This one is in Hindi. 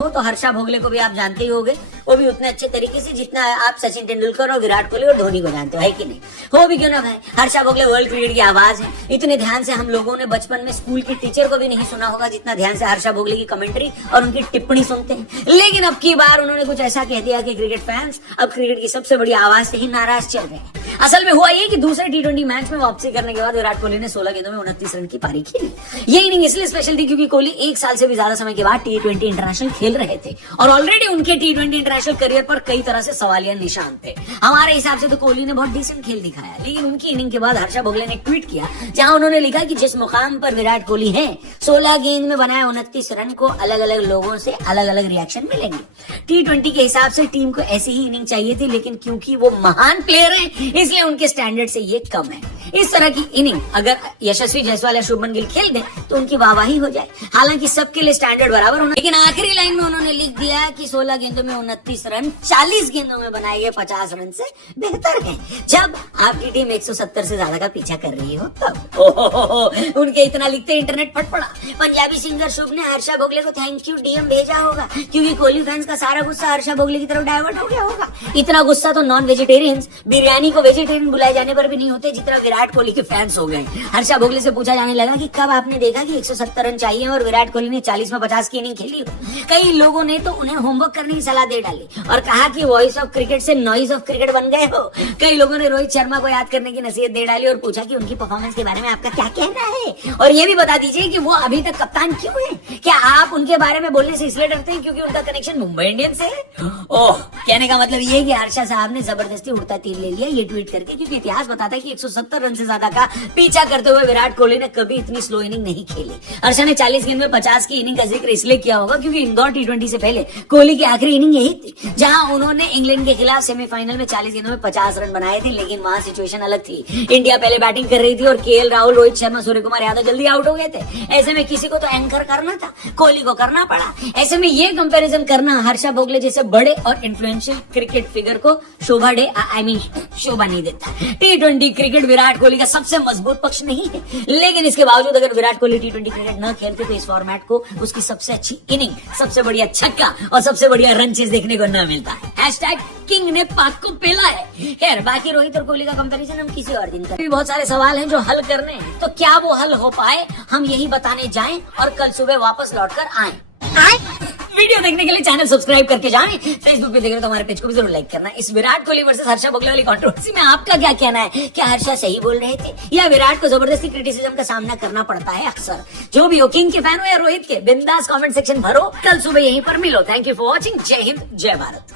तो हर्षा भोगले को भी आप जानते ही होंगे, वो भी उतने अच्छे तरीके से जितना आप सचिन तेंदुलकर और विराट कोहली और धोनी को जानते हो, है कि नहीं? हो भी क्यों ना भाई, हर्षा भोगले वर्ल्ड क्रिकेट की आवाज है। इतने ध्यान से हम लोगों ने बचपन में स्कूल की टीचर को भी नहीं सुना होगा जितना ध्यान से हर्षा भोगले की कमेंट्री और उनकी टिप्पणी सुनते हैं। लेकिन अब की बार उन्होंने कुछ ऐसा कह दिया कि क्रिकेट फैंस अब क्रिकेट की सबसे बड़ी आवाज से ही नाराज चल रहे हैं। असल में हुआ ये कि दूसरे T20 मैच में वापसी करने के बाद विराट कोहली ने 16 गेंदों में 29 रन की पारी खेली। ये इनिंग इसलिए स्पेशल थी क्योंकि कोहली 1 साल से भी ज्यादा समय के बाद T20 इंटरनेशनल खेल रहे थे और ऑलरेडी उनके T20 इंटरनेशनल करियर पर कई तरह से सवालिया निशान थे। हमारे हिसाब से तो कोहली ने बहुत डिसेंट खेल दिखाया, लेकिन उनकी इनिंग के बाद हर्षा भोगले ने ट्वीट किया जहां उन्होंने लिखा कि जिस मुकाम पर विराट कोहली है, 16 गेंद में बनाए 29 रन को अलग अलग लोगों से अलग अलग रिएक्शन मिलेंगे। T20 के हिसाब से टीम को ऐसी ही इनिंग चाहिए थी, लेकिन क्योंकि वो महान प्लेयर हैं इसलिए उनके स्टैंडर्ड से ये कम है। इस तरह की इनिंग अगर यशस्वी जायसवाल या शुभमन गिल खेल दें तो उनकी वाहवाही हो जाए। हालांकि सबके लिए स्टैंडर्ड बराबर होना, लेकिन आखिरी लाइन में उन्होंने लिख दिया कि 16 गेंदों में 29 रन 40 गेंदों में बनाए गए 50 रन से बेहतर है। जब आपकी टीम 170 से ज्यादा का पीछा कर रही हो तब उनके इतना लिखते इंटरनेट फट पड़ा। पंजाबी सिंगर शुभ ने हर्षा भोगले को थैंक यू डीएम भेजा होगा क्योंकि कोहली फैंस का सारा गुस्सा हर्षा भोगले की तरफ डाइवर्ट हो गया होगा। इतना गुस्सा तो नॉन वेजिटेरियंस बिरयानी को वेजिटेरियन बुलाए जाने पर भी नहीं होते जितना विराट कोहली के फैंस हो गए। हर्षा भोगले से पूछा जाने लगा कि कब आपने देखा कि 170 रन चाहिए और विराट कोहली ने 40 में 50 की इनिंग खेली हो। कई लोगों ने तो उन्हें होमवर्क करने की सलाह दे डाली और कहा कि वॉइस ऑफ क्रिकेट से नॉइज ऑफ क्रिकेट बन गए हो। कई लोगों ने रोहित शर्मा को याद करने की नसीहत दे डाली और पूछा कि उनकी परफॉर्मेंस के बारे में आपका क्या कहना है और ये भी बता दीजिए कि वो अभी तक कप्तान क्यों है। क्या आप उनके बारे में बोलने से इसलिए डरते हैं क्योंकि उनका कनेक्शन मुंबई इंडियंस से है? ओह, कहने का मतलब ये कि हर्षा साहब ने जबरदस्ती उड़ता तीर ले लिया ये ट्वीट करके, क्योंकि इतिहास बताता है कि 170 रन से ज्यादा का पीछा करते हुए विराट कोहली ने कभी इतनी स्लो इनिंग नहीं खेली। हर्षा ने 40 गेंद में 50 की इनिंग का जिक्र इसलिए किया होगा क्योंकि इंदौर T20 से पहले कोहली की आखिरी इनिंग यही थी जहां उन्होंने इंग्लैंड के खिलाफ सेमीफाइनल में 40 गेंदों में 50 रन बनाए थे। लेकिन वहां सिचुएशन अलग थी, इंडिया पहले बैटिंग कर रही थी और KL राहुल, रोहित शर्मा, सूर्य कुमार यादव जल्दी आउट हो गए थे। ऐसे में किसी को तो एंकर करना था, कोहली को करना पड़ा। ऐसे में ये कंपैरिजन करना हर्षा भोगले जैसे बड़े और इन्फ्लुएंशियल क्रिकेट फिगर को शोभा शोभा नहीं देता। T20 क्रिकेट विराट कोहली का सबसे मजबूत पक्ष नहीं है, लेकिन इसके बावजूद अगर विराट कोहली T20 क्रिकेट न खेलते तो इस फॉर्मेट को उसकी सबसे अच्छी इनिंग, सबसे बढ़िया छक्का और सबसे बढ़िया रन चेज देखने को न मिलता। #किंग ने पाक को पेला है। खैर, बाकी रोहित और कोहली का कंपैरिजन हम किसी और दिन करें। बहुत सारे सवाल हैं जो हल करने हैं, तो क्या वो हल हो पाए हम यही बताने जाएं और कल सुबह वापस लौटकर आएं। वीडियो देखने के लिए चैनल सब्सक्राइब करके जाएं। फेसबुक पे देख रहे तो हमारे पेज को भी जरूर लाइक करना। इस विराट कोहली वर्सेस हर्षा भोगले वाली कंट्रोवर्सी में आपका क्या कहना है? क्या हर्षा सही बोल रहे थे या विराट को जबरदस्ती क्रिटिसिज्म का सामना करना पड़ता है अक्सर? जो भी हो, किंग के फैन हो या रोहित के, बिंदास कमेंट सेक्शन भरो। कल सुबह यहीं पर मिलो। Thank you for watching. जय हिंद, जय भारत।